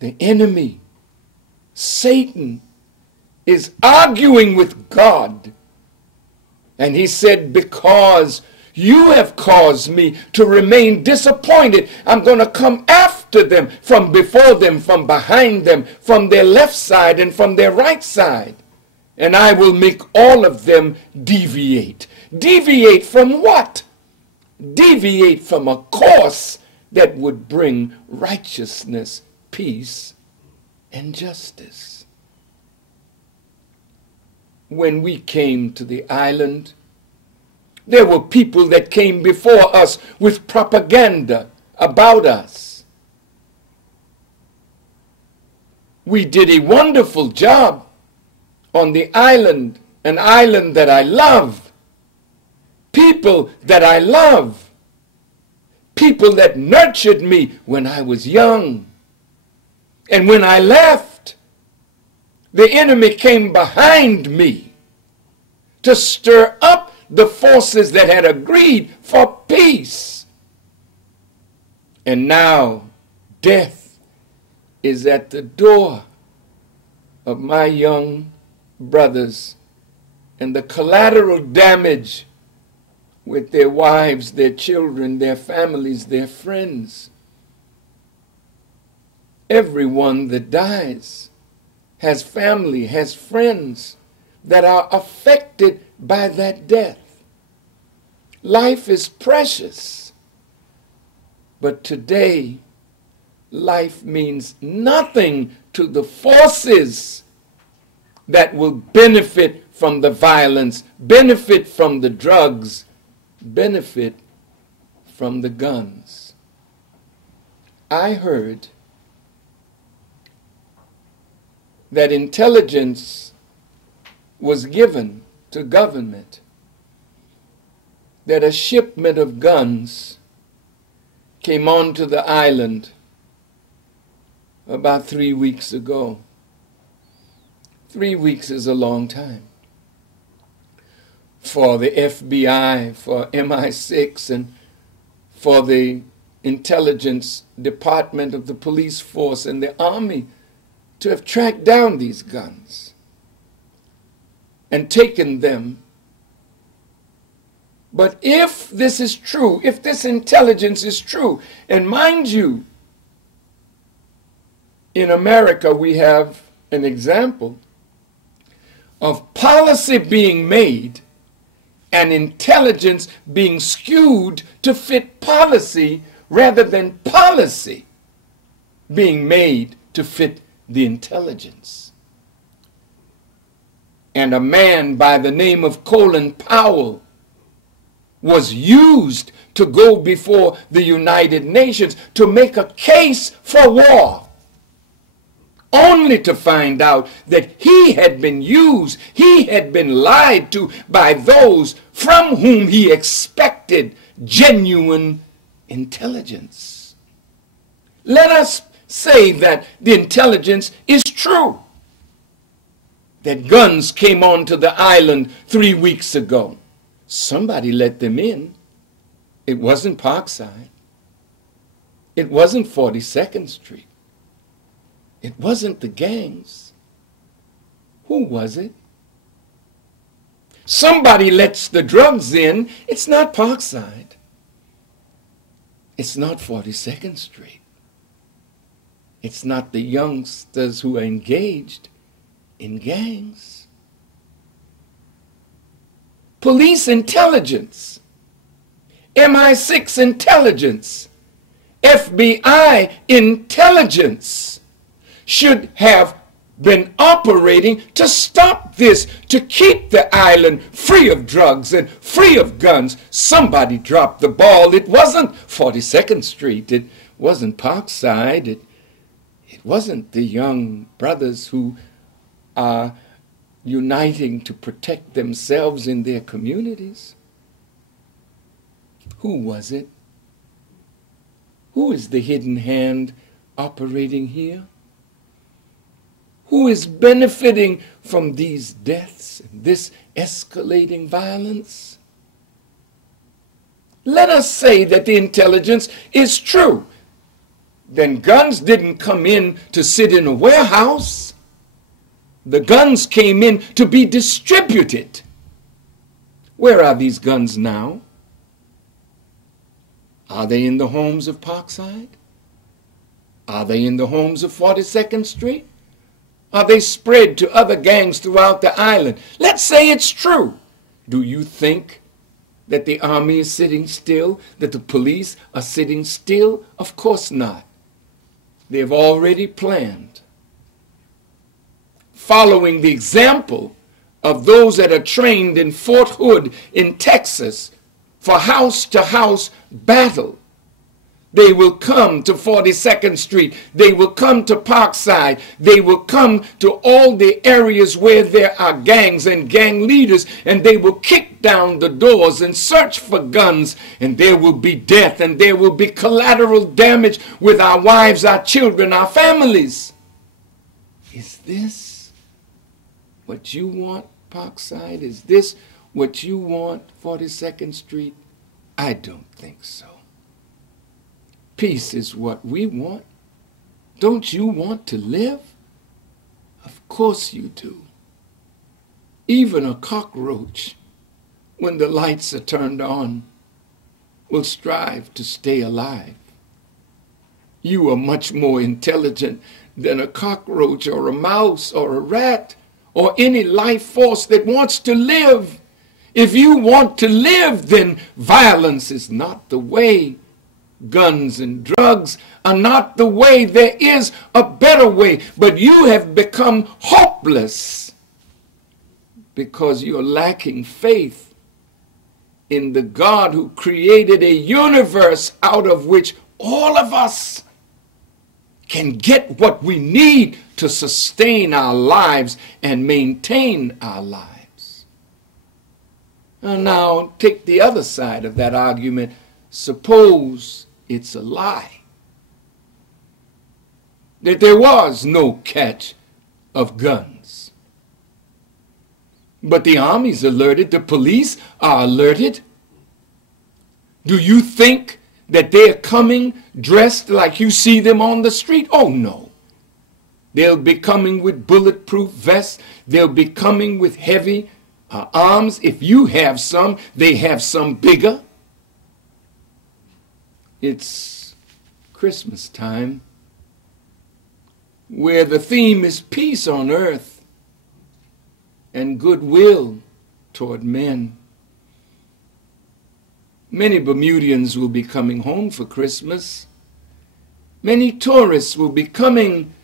The enemy, Satan, is arguing with God. And he said, because you have caused me to remain disappointed, I'm going to come after them, from before them, from behind them, from their left side and from their right side. And I will make all of them deviate. Deviate from what? Deviate from a course that would bring righteousness, peace, and justice. When we came to the island, there were people that came before us with propaganda about us. We did a wonderful job on the island, an island that I love, people that I love, people that nurtured me when I was young. And when I left, the enemy came behind me to stir up the forces that had agreed for peace. And now death is at the door of my young brothers, and the collateral damage with their wives, their children, their families, their friends. Everyone that dies has family, has friends that are affected by that death. Life is precious, but today life means nothing to the forces that will benefit from the violence, benefit from the drugs, benefit from the guns. I heard that intelligence was given to government that a shipment of guns came onto the island about 3 weeks ago. 3 weeks is a long time for the FBI, for MI6, and for the intelligence department of the police force and the army to have tracked down these guns and taken them. But if this is true, if this intelligence is true, and mind you, in America we have an example of policy being made and intelligence being skewed to fit policy rather than policy being made to fit the intelligence. And a man by the name of Colin Powell was used to go before the United Nations to make a case for war, only to find out that he had been used, he had been lied to by those from whom he expected genuine intelligence. Let us say that the intelligence is true, that guns came onto the island 3 weeks ago. Somebody let them in. It wasn't Parkside. It wasn't 42nd Street. It wasn't the gangs. Who was it? Somebody lets the drugs in. It's not Parkside. It's not 42nd Street. It's not the youngsters who are engaged in gangs. Police intelligence, MI6 intelligence, FBI intelligence should have been operating to stop this, to keep the island free of drugs and free of guns. Somebody dropped the ball. It wasn't 42nd Street. It wasn't Parkside. It wasn't the young brothers who are uniting to protect themselves in their communities. Who was it? Who is the hidden hand operating here? Who is benefiting from these deaths, this escalating violence? Let us say that the intelligence is true, then guns didn't come in to sit in a warehouse. The guns came in to be distributed. Where are these guns now? Are they in the homes of Parkside? Are they in the homes of 42nd Street? Are they spread to other gangs throughout the island? Let's say it's true. Do you think that the army is sitting still, that the police are sitting still? Of course not. They've already planned. Following the example of those that are trained in Fort Hood in Texas for house-to-house battle. They will come to 42nd Street. They will come to Parkside. They will come to all the areas where there are gangs and gang leaders, and they will kick down the doors and search for guns, and there will be death, and there will be collateral damage with our wives, our children, our families. Is this what you want, Parkside? Is this what you want, 42nd Street? I don't think so. Peace is what we want. Don't you want to live? Of course you do. Even a cockroach, when the lights are turned on, will strive to stay alive. You are much more intelligent than a cockroach or a mouse or a rat or any life force that wants to live. If you want to live, then violence is not the way. Guns and drugs are not the way. There is a better way. But you have become hopeless because you're lacking faith in the God who created a universe out of which all of us can get what we need to sustain our lives and maintain our lives. And now take the other side of that argument. Suppose it's a lie, that there was no catch of guns. But the army's alerted, the police are alerted. Do you think that they're coming dressed like you see them on the street? Oh no. They'll be coming with bulletproof vests. They'll be coming with heavy arms. If you have some, they have some bigger. It's Christmas time, where the theme is peace on earth and goodwill toward men. Many Bermudians will be coming home for Christmas. Many tourists will be coming